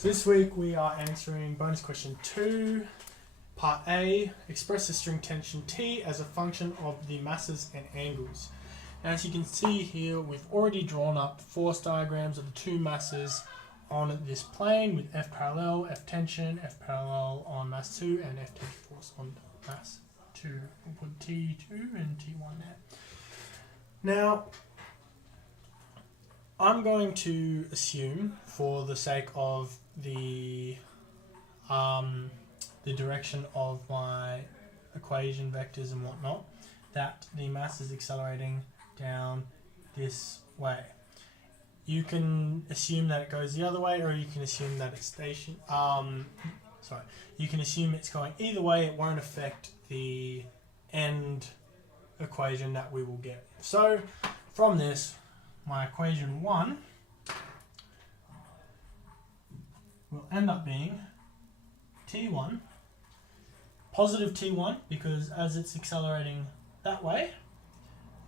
So this week we are answering bonus question 2, part A, express the string tension T as a function of the masses and angles. Now, as you can see here, we've already drawn up force diagrams of the two masses on this plane with F parallel, F tension, F parallel on mass 2 and F tension force on mass 2. We'll put T2 and T1 there. Now, I'm going to assume, for the sake of the direction of my equation vectors and whatnot, that the mass is accelerating down this way. You can assume that it goes the other way, or you can assume that it's you can assume it's going either way. It won't affect the end equation that we will get. So from this, my equation 1 will end up being T1, positive T1, because as it's accelerating that way,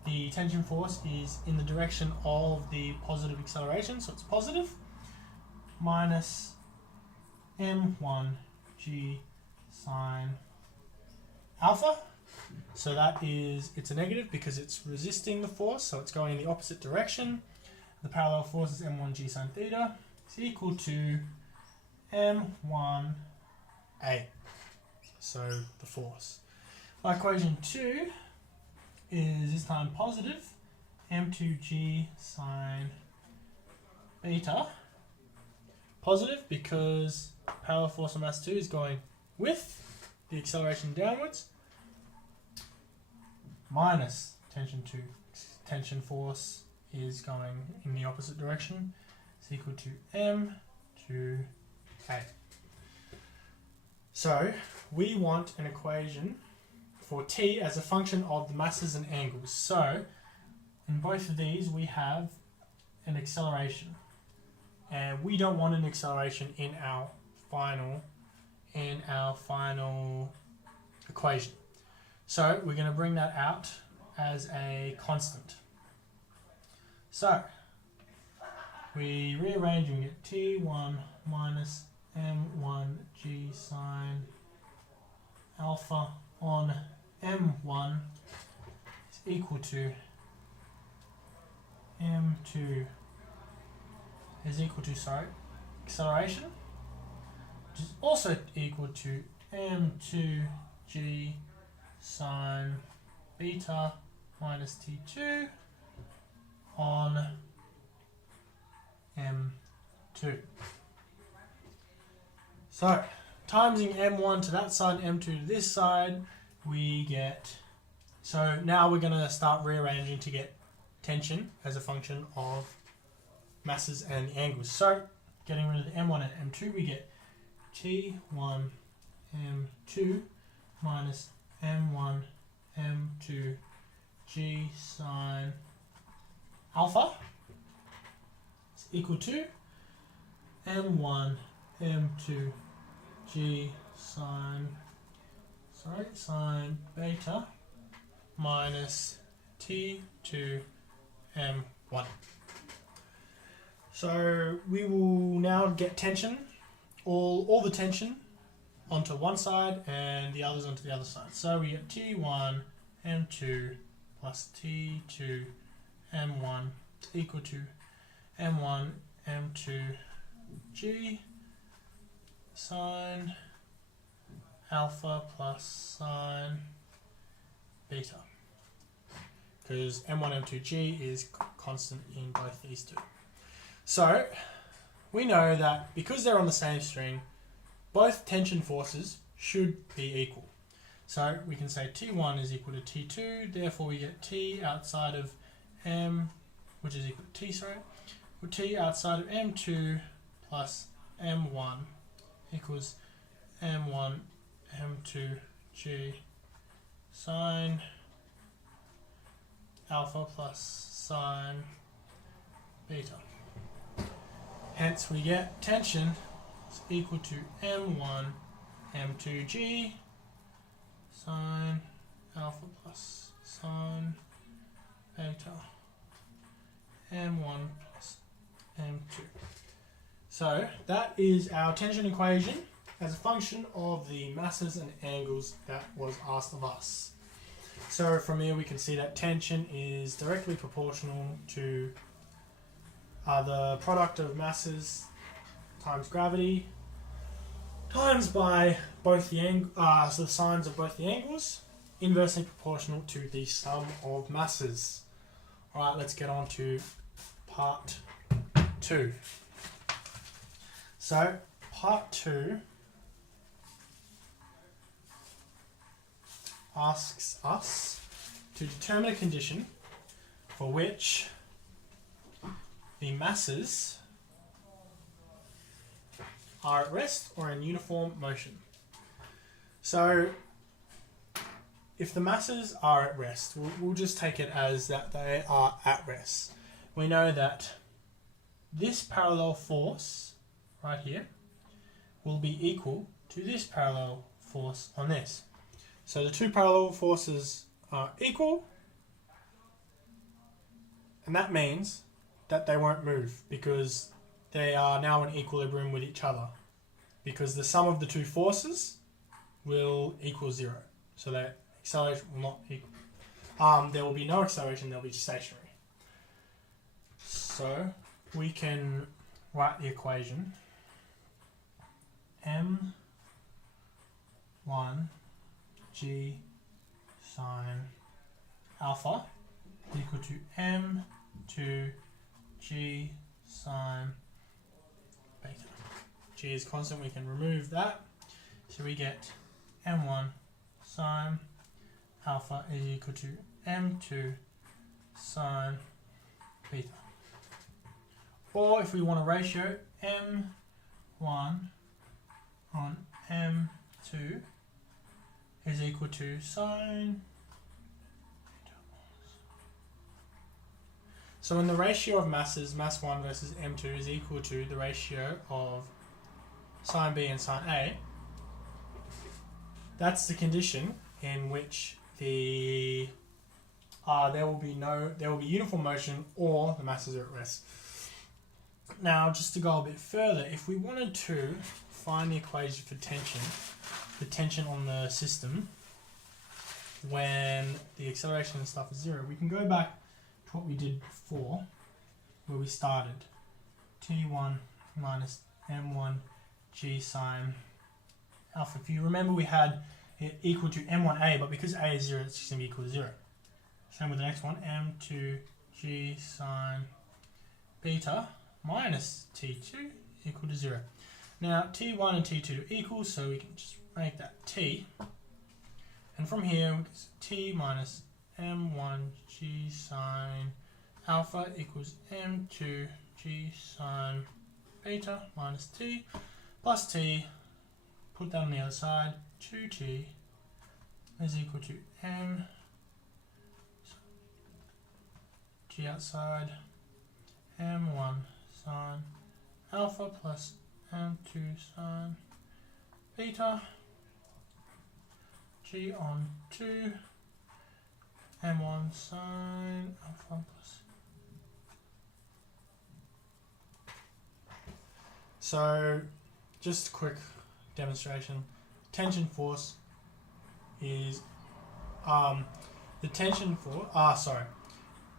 the tension force is in the direction of the positive acceleration, so it's positive, minus m1g sine alpha. So that is, it's a negative because it's resisting the force, so it's going in the opposite direction. The parallel force is m1g sine theta. It's equal to m1a, so the force. My equation 2 is this time positive m2g sine beta. Positive because parallel force on mass 2 is going with the acceleration downwards, minus tension 2. Tension force is going in the opposite direction. It's equal to m2a. So we want an equation for T as a function of the masses and angles. So in both of these we have an acceleration, and we don't want an acceleration in our final equation. So we're going to bring that out as a constant. So we rearrange and get T1 minus m1g sine alpha on m1 is equal to m2 is equal to, acceleration, which is also equal to m2g sine beta minus T2 on m2. So timesing m1 to that side, m2 to this side, we get, so now we're going to start rearranging to get tension as a function of masses and the angles. So getting rid of the m1 and m2, we get T1 m2 minus m1 m2 g sine alpha is equal to m1 m2 g sine beta minus T2 m1. So we will now get tension, all the tension onto one side and the others onto the other side. So we get T1 m2 plus T2 m1 equal to m1 m2 g sine alpha plus sine beta, because m1 m2 g is constant in both these two. So we know that because they're on the same string, both tension forces should be equal. So we can say T1 is equal to T2, therefore we get T outside of M, which is equal to T, T outside of M2 plus M1 equals M1 M2 G sine alpha plus sine beta. Hence we get tension is equal to M1 M2G sine alpha plus sine beta M1 plus M2. So that is our tension equation as a function of the masses and angles that was asked of us. So from here we can see that tension is directly proportional to the product of masses times gravity times by both the so the sines of both the angles, inversely proportional to the sum of masses. Alright, let's get on to part 2. So part 2 asks us to determine a condition for which the masses are at rest or in uniform motion. So if the masses are at rest, we'll just take it as that they are at rest. We know that this parallel force right here will be equal to this parallel force on this. So the two parallel forces are equal, and that means that they won't move because they are now in equilibrium with each other, because the sum of the two forces will equal 0. So that acceleration will not equal. There will be no acceleration, they'll be stationary. So we can write the equation m1 g sine alpha equal to m2 g sine beta. G is constant, we can remove that. So we get m1 sine alpha is equal to m2 sine beta. Or if we want a ratio, m1 on m2 is equal to sine beta. So when the ratio of masses, mass 1 versus m2, is equal to the ratio of sine B and sine A, that's the condition in which there will be uniform motion or the masses are at rest. Now, just to go a bit further, if we wanted to find the equation for tension, the tension on the system when the acceleration and stuff is 0, we can go back to what we did before, where we started. T1 minus m1 g sine alpha. If you remember, we had it equal to m1a, but because a is 0, it's just going to be equal to 0. Same with the next one, m2 g sine beta minus t2 equal to 0. Now t1 and t2 are equal, so we can just make that t. And from here, t minus m1 g sine alpha equals m2 g sine beta minus t plus t. Put that on the other side. 2t is equal to m g outside m1 sine alpha plus m2 sine beta g on 2 m1 sine alpha plus. So just a quick demonstration. Tension force is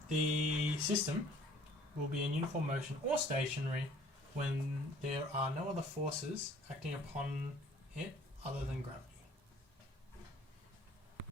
the system will be in uniform motion or stationary when there are no other forces acting upon